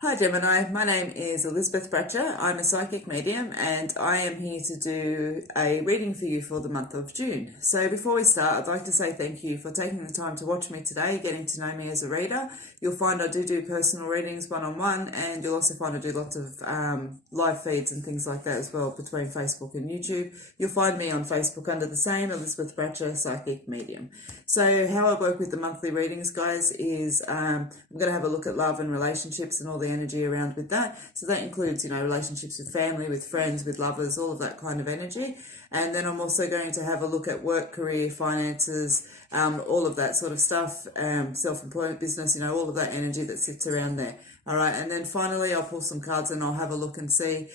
Hi Gemini, my name is Elizabeth Bratcher. I'm a psychic medium and I am here to do a reading for you for the month of June. So before we start, I'd like to say thank you for taking the time to watch me today, getting to know me as a reader. You'll find I do personal readings one-on-one, and you'll also find I do lots of live feeds and things like that as well between Facebook and YouTube. You'll find me on Facebook under the same, Elizabeth Bratcher, psychic medium. So how I work with the monthly readings, guys, is I'm going to have a look at love and relationships and all the energy around with that. So that includes, relationships with family, with friends, with lovers, all of that kind of energy. And then I'm also going to have a look at work, career, finances, all of that sort of stuff, self-employment, business, all of that energy that sits around there. All right, and then finally I'll pull some cards and I'll have a look and see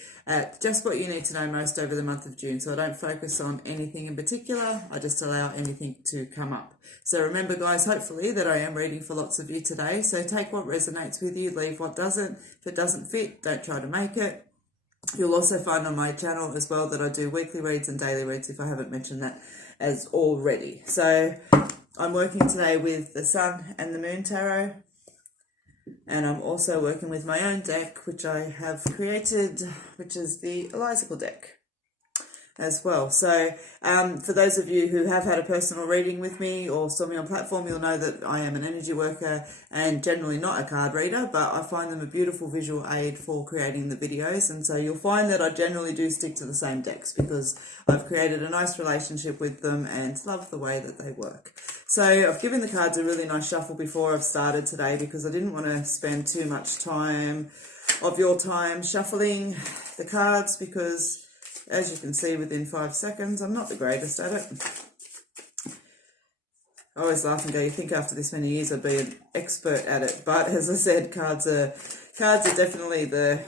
just what you need to know most over the month of June. So I don't focus on anything in particular, I just allow anything to come up. So remember, guys, hopefully that I am reading for lots of you today. So take what resonates with you, leave what doesn't. If it doesn't fit, don't try to make it. You'll also find on my channel as well that I do weekly reads and daily reads, if I haven't mentioned that as already. So I'm working today with the Sun and the Moon Tarot, and I'm also working with my own deck, which I have created, which is the Elizacle deck as well. So for those of you who have had a personal reading with me or saw me on platform, you'll know that I am an energy worker and generally not a card reader, but I find them a beautiful visual aid for creating the videos. And so you'll find that I generally do stick to the same decks because I've created a nice relationship with them and love the way that they work. So I've given the cards a really nice shuffle before I've started today because I didn't want to spend too much time of your time shuffling the cards, because as you can see within 5 seconds, I'm not the greatest at it. I always laugh and go, you think after this many years I'd be an expert at it. But as I said, cards are definitely the...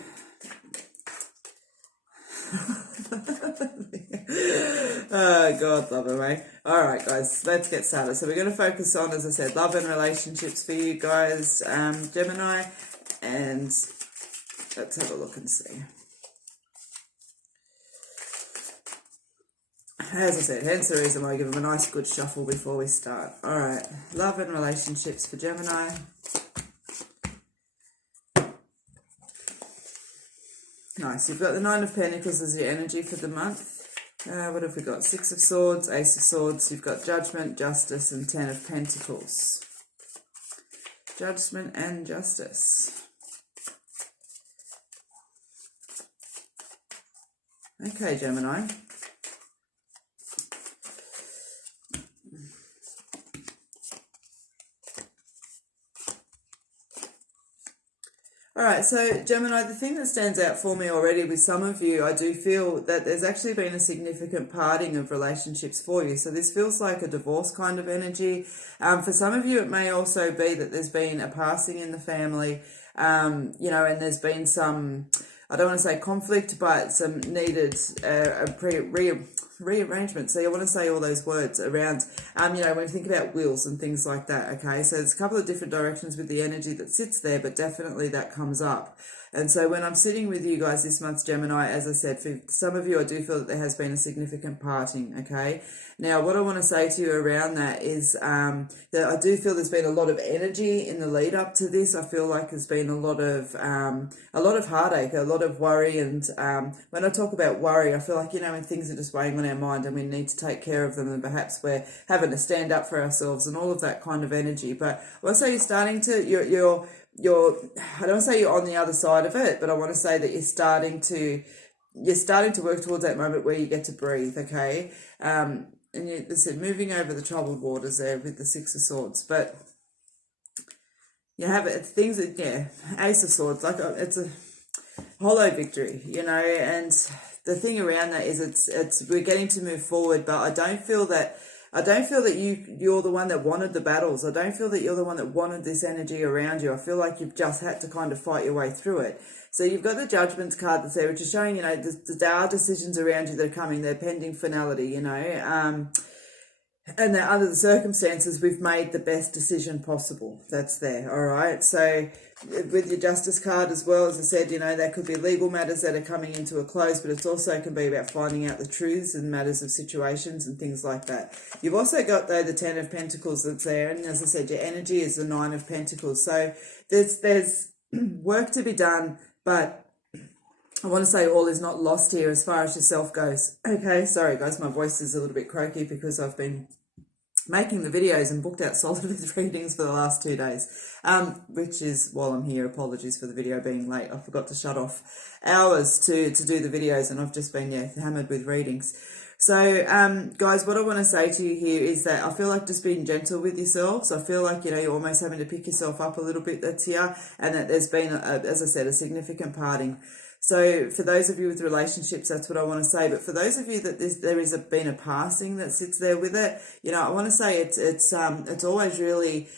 Oh, God, love them, eh? All right, guys, let's get started. So we're going to focus on, as I said, love and relationships for you guys, Gemini. And let's have a look and see. As I said, hence the reason why I give them a nice good shuffle before we start. All right, love and relationships for Gemini. Nice, you've got the Nine of Pentacles as your energy for the month. What have we got? Six of Swords, Ace of Swords. You've got Judgment, Justice, and Ten of Pentacles. Judgment and Justice. Okay, Gemini. All right, so Gemini, the thing that stands out for me already with some of you, I do feel that there's actually been a significant parting of relationships for you. So this feels like a divorce kind of energy. For some of you, it may also be that there's been a passing in the family, and there's been some, I don't want to say conflict, but some needed rearrangement. So I want to say all those words around, when we think about wills and things like that, okay? So there's a couple of different directions with the energy that sits there, but definitely that comes up. And so when I'm sitting with you guys this month, Gemini, as I said, for some of you, I do feel that there has been a significant parting, okay? Now, what I want to say to you around that is that I do feel there's been a lot of energy in the lead up to this. I feel like there's been a lot of heartache, a lot of worry. And when I talk about worry, I feel like, when things are just weighing on our mind and we need to take care of them, and perhaps we're having to stand up for ourselves and all of that kind of energy. But I want to say you're starting to, I don't want to say you're on the other side of it, but I want to say that you're starting to work towards that moment where you get to breathe, okay? And listen, moving over the troubled waters there with the Six of Swords, but you have it, things that, Ace of Swords, like it's a hollow victory, and the thing around that is it's we're getting to move forward, but I don't feel that you're the one that wanted the battles. I don't feel that you're the one that wanted this energy around you. I feel like you've just had to kind of fight your way through it. So you've got the Judgment card that's there, which is showing, there are decisions around you that are coming. They're pending finality, and that under the circumstances, we've made the best decision possible. That's there, all right? So with your Justice card as well, as I said, there could be legal matters that are coming into a close, but it also can be about finding out the truths and matters of situations and things like that. You've also got, though, the Ten of Pentacles that's there, and as I said, your energy is the Nine of Pentacles. So there's work to be done, but I want to say all is not lost here as far as yourself goes. Okay, sorry guys, my voice is a little bit croaky because I've been making the videos and booked out solid with readings for the last 2 days, which is while I'm here. Apologies for the video being late. I forgot to shut off hours to do the videos, and I've just been hammered with readings. So guys, what I want to say to you here is that I feel like just being gentle with yourselves. I feel like, you're almost having to pick yourself up a little bit that's here, and that there's been, as I said, a significant parting. So for those of you with relationships, that's what I want to say. But for those of you that there is been a passing that sits there with it, I want to say it's always really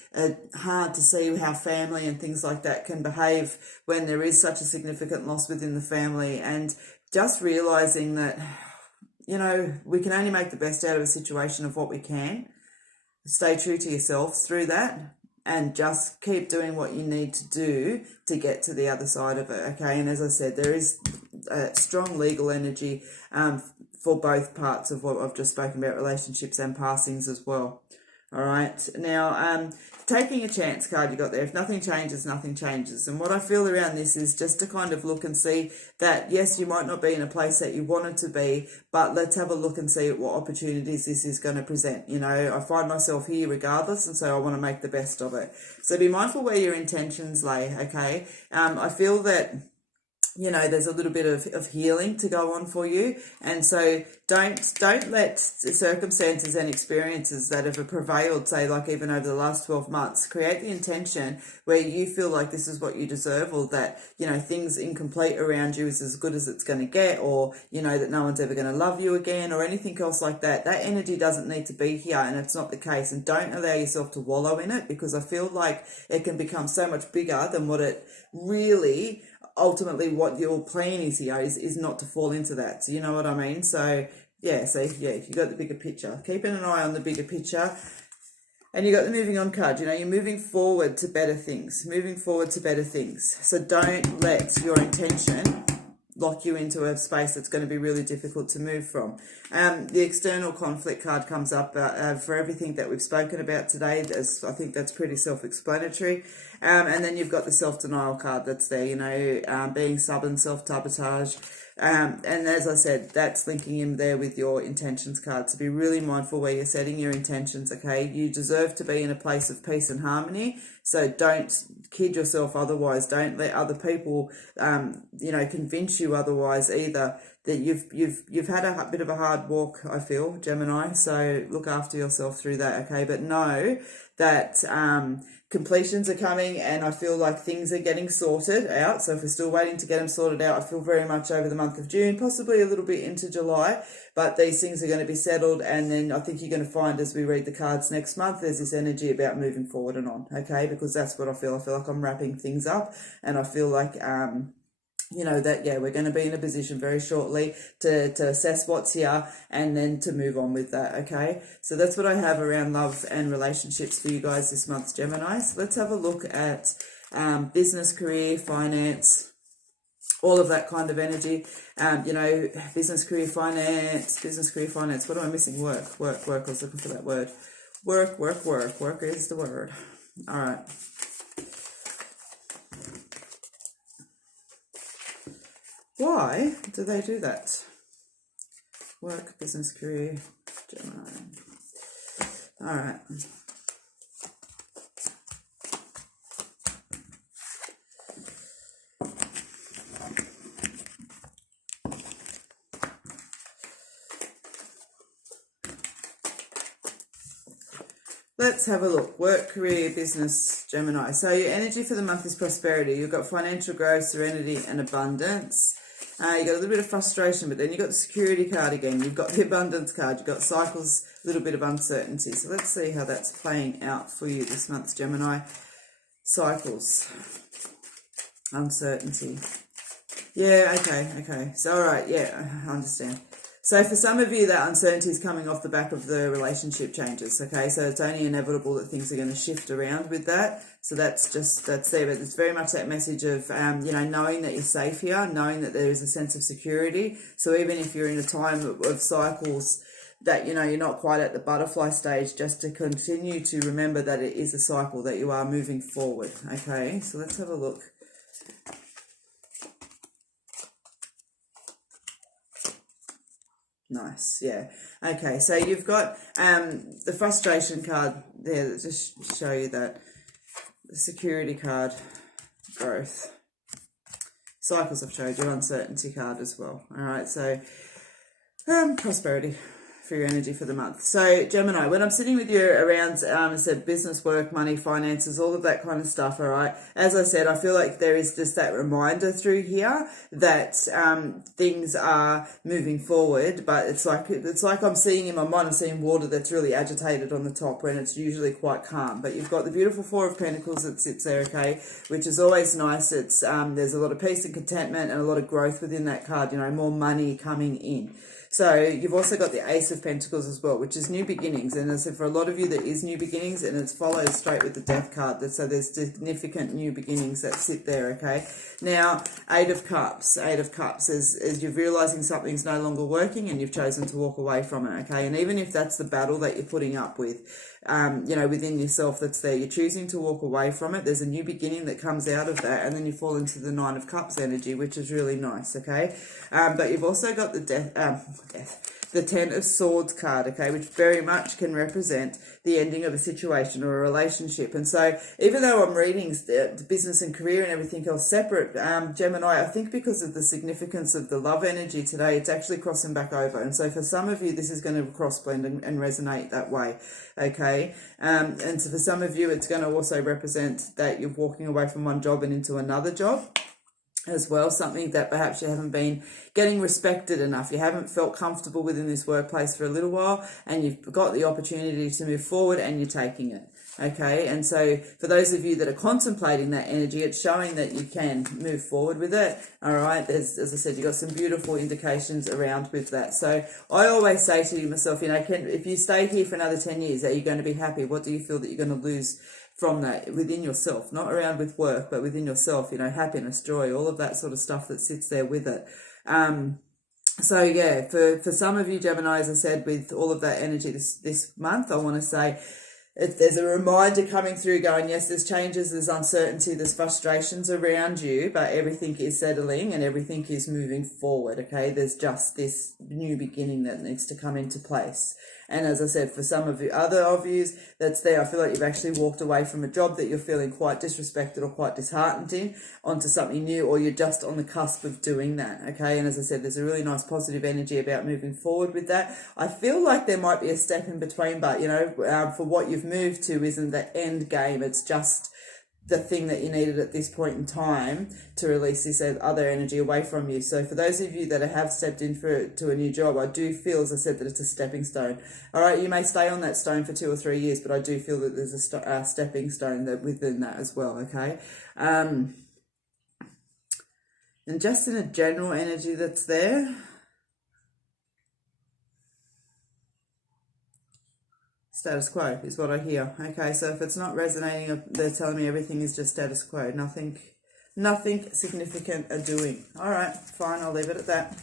hard to see how family and things like that can behave when there is such a significant loss within the family, and just realizing that, we can only make the best out of a situation of what we can. Stay true to yourselves through that, and just keep doing what you need to do to get to the other side of it, okay? And as I said, there is a strong legal energy for both parts of what I've just spoken about, relationships and passings as well. All right, now taking a chance card you got there. If nothing changes, nothing changes. And what I feel around this is just to kind of look and see that, yes, you might not be in a place that you wanted to be, but let's have a look and see what opportunities this is going to present. I find myself here regardless, and so I want to make the best of it. So be mindful where your intentions lay, okay? I feel that, there's a little bit of healing to go on for you. And so don't let circumstances and experiences that have prevailed, say, like even over the last 12 months, create the intention where you feel like this is what you deserve, or that, things incomplete around you is as good as it's going to get, or, that no one's ever going to love you again, or anything else like that. That energy doesn't need to be here, and it's not the case. And don't allow yourself to wallow in it, because I feel like it can become so much bigger than what it really, ultimately what your plan is here is not to fall into that. So you know what I mean? So you got the bigger picture. Keeping an eye on the bigger picture. And you got the moving on card. You're moving forward to better things. So don't let your intention lock you into a space that's going to be really difficult to move from. The external conflict card comes up for everything that we've spoken about today. I think that's pretty self-explanatory. And then you've got the self-denial card that's there, being stubborn, self-sabotage. And as I said, that's linking in there with your intentions card. So be really mindful where you're setting your intentions, okay? You deserve to be in a place of peace and harmony. So don't kid yourself otherwise. Don't let other people, convince you otherwise either. That you've had a bit of a hard walk, I feel, Gemini. So look after yourself through that, okay? But know that completions are coming, and I feel like things are getting sorted out. So if we're still waiting to get them sorted out, I feel very much over the month of June, possibly a little bit into July, but these things are going to be settled. And then I think you're going to find, as we read the cards next month, there's this energy about moving forward and on, okay? Because that's what I feel. I feel like I'm wrapping things up, and I feel like we're going to be in a position very shortly to assess what's here and then to move on with that, okay? So that's what I have around love and relationships for you guys this month, Gemini. So let's have a look at business, career, finance, all of that kind of energy. Business, career, finance. What am I missing? Work. I was looking for that word. Work is the word. All right. Why do they do that? Work, business, career, Gemini. All right. Let's have a look. Work, career, business, Gemini. So your energy for the month is prosperity. You've got financial growth, serenity, and abundance. You've got a little bit of frustration, but then you've got the security card again. You've got the abundance card. You've got cycles, a little bit of uncertainty. So let's see how that's playing out for you this month, Gemini. Cycles, uncertainty. Yeah, okay. So, all right, yeah, I understand. So for some of you, that uncertainty is coming off the back of the relationship changes, okay? So it's only inevitable that things are going to shift around with that. So that's there. But it's very much that message of, knowing that you're safe here, knowing that there is a sense of security. So even if you're in a time of cycles that, you're not quite at the butterfly stage, just to continue to remember that it is a cycle, that you are moving forward, okay? So let's have a look Nice, yeah. Okay, so you've got the frustration card there that just show you that. The security card, growth. Cycles I've showed you, uncertainty card as well. All right, so prosperity for your energy for the month. So Gemini, when I'm sitting with you around, I said business, work, money, finances, all of that kind of stuff. All right. As I said, I feel like there is just that reminder through here that things are moving forward, but it's like I'm seeing in my mind, I'm seeing water that's really agitated on the top when it's usually quite calm. But you've got the beautiful Four of Pentacles that sits there, okay, which is always nice. It's there's a lot of peace and contentment and a lot of growth within that card. You know, more money coming in. So you've also got the Ace of Pentacles as well, which is new beginnings. And as I said, for a lot of you, there is new beginnings, and it follows straight with the Death card. So there's significant new beginnings that sit there, okay? Now, Eight of Cups is you're realizing something's no longer working and you've chosen to walk away from it, okay? And even if that's the battle that you're putting up with, you know, within yourself that's there, you're choosing to walk away from it. There's a new beginning that comes out of that, and then you fall into the Nine of Cups energy, which is really nice, okay? But you've also got the the Ten of Swords card, okay, which very much can represent the ending of a situation or a relationship. And so even though I'm reading the business and career and everything else separate, Gemini, I think because of the significance of the love energy today, it's actually crossing back over. And so for some of you, this is going to cross blend and resonate that way, okay? And so for some of you, it's going to also represent that you're walking away from one job and into another job as well, something that perhaps you haven't been getting respected enough. You haven't felt comfortable within this workplace for a little while, and you've got the opportunity to move forward and you're taking it. Okay, and so for those of you that are contemplating that energy, it's showing that you can move forward with it. All right, there's, as I said, you've got some beautiful indications around with that. So I always say to myself, you know, if you stay here for another 10 years, are you going to be happy? What do you feel that you're going to lose from that within yourself? Not around with work, but within yourself, you know, happiness, joy, all of that sort of stuff that sits there with it. So yeah, for some of you, Gemini, as I said, with all of that energy this month, I want to say there's a reminder coming through going, yes, there's changes, there's uncertainty, there's frustrations around you, but everything is settling and everything is moving forward, okay? There's just this new beginning that needs to come into place. And as I said, for some of you, other of yous that's there, I feel like you've actually walked away from a job that you're feeling quite disrespected or quite disheartened in onto something new, or you're just on the cusp of doing that, okay? And as I said, there's a really nice positive energy about moving forward with that. I feel like there might be a step in between, but, you know, for what you've moved to isn't the end game. It's just the thing that you needed at this point in time to release this other energy away from you. So for those of you that have stepped in to a new job, I do feel, as I said, that it's a stepping stone. All right, you may stay on that stone for 2 or 3 years, but I do feel that there's a stepping stone that within that as well, okay? And just in a general energy that's there, status quo is what I hear. Okay, so if it's not resonating, they're telling me everything is just status quo. Nothing significant are doing. All right, fine, I'll leave it at that.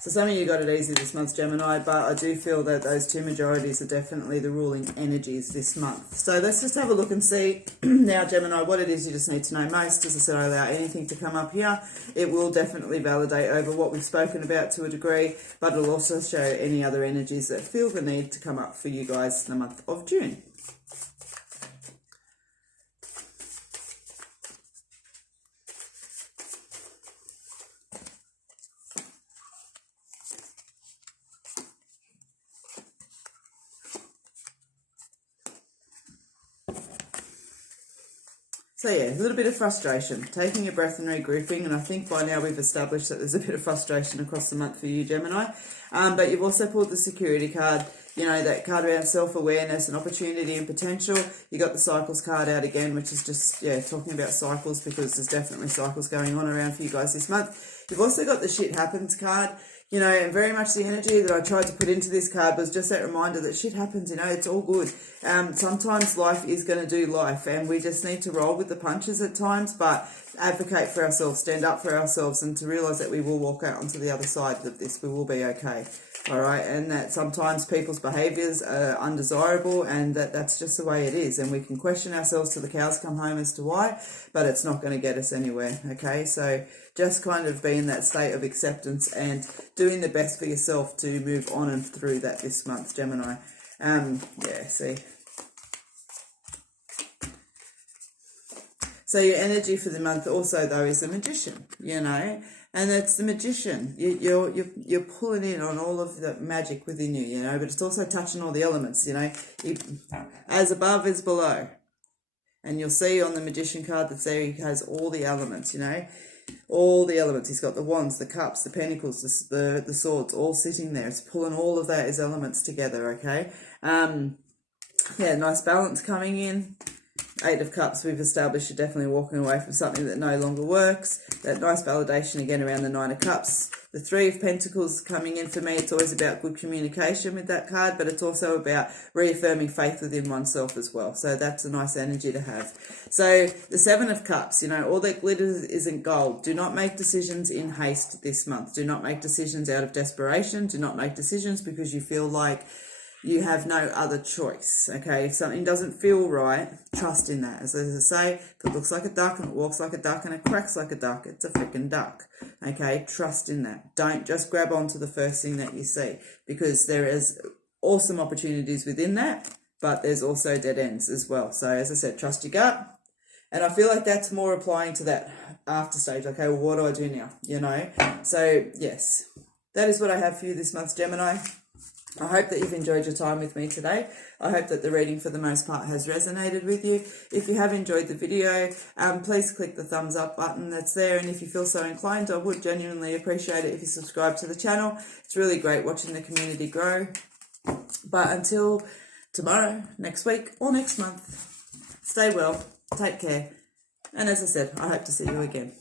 So some of you got it easy this month, Gemini, but I do feel that those two majorities are definitely the ruling energies this month. So let's just have a look and see now, Gemini, what it is you just need to know most. As I said, I allow anything to come up here. It will definitely validate over what we've spoken about to a degree, but it'll also show any other energies that feel the need to come up for you guys in the month of June. So yeah, a little bit of frustration, taking a breath and regrouping, and I think by now we've established that there's a bit of frustration across the month for you, Gemini. But you've also pulled the security card, you know, that card around self-awareness and opportunity and potential. You got the cycles card out again, which is just, yeah, talking about cycles, because there's definitely cycles going on around for you guys this month. You've also got the shit happens card. You know, and very much the energy that I tried to put into this card was just that reminder that shit happens, you know, it's all good. Sometimes life is going to do life, and we just need to roll with the punches at times, but advocate for ourselves, stand up for ourselves, and to realise that we will walk out onto the other side of this. We will be okay. all right, and that sometimes people's behaviors are undesirable, and that's just the way it is, and we can question ourselves till the cows come home as to why, but it's not going to get us anywhere. Okay, so just kind of be in that state of acceptance and doing the best for yourself to move on and through that this month, Gemini. Yeah, see. So your energy for the month also, though, is the Magician, you know, and it's the Magician. You're pulling in on all of the magic within you, you know, but it's also touching all the elements, you know. As above is below. And you'll see on the Magician card that there he has all the elements, you know, all the elements. He's got the wands, the cups, the pentacles, the swords, all sitting there. It's pulling all of that as elements together, okay? Yeah, nice balance coming in. 8 of Cups, we've established you're definitely walking away from something that no longer works. That nice validation again around the 9 of Cups. The 3 of Pentacles coming in for me, it's always about good communication with that card, but it's also about reaffirming faith within oneself as well. So that's a nice energy to have. So the 7 of Cups, you know, all that glitters isn't gold. Do not make decisions in haste this month. Do not make decisions out of desperation. Do not make decisions because you feel like you have no other choice, okay? If something doesn't feel right, trust in that. As I say, if it looks like a duck and it walks like a duck and it quacks like a duck, it's a freaking duck, okay? Trust in that. Don't just grab onto the first thing that you see, because there is awesome opportunities within that, but there's also dead ends as well. So as I said, trust your gut. And I feel like that's more applying to that after stage. Okay, well, what do I do now? You know? So yes, that is what I have for you this month, Gemini. I hope that you've enjoyed your time with me today. I hope that the reading for the most part has resonated with you. If you have enjoyed the video, please click the thumbs up button that's there. And if you feel so inclined, I would genuinely appreciate it if you subscribe to the channel. It's really great watching the community grow. But until tomorrow, next week, or next month, stay well, take care. And as I said, I hope to see you again.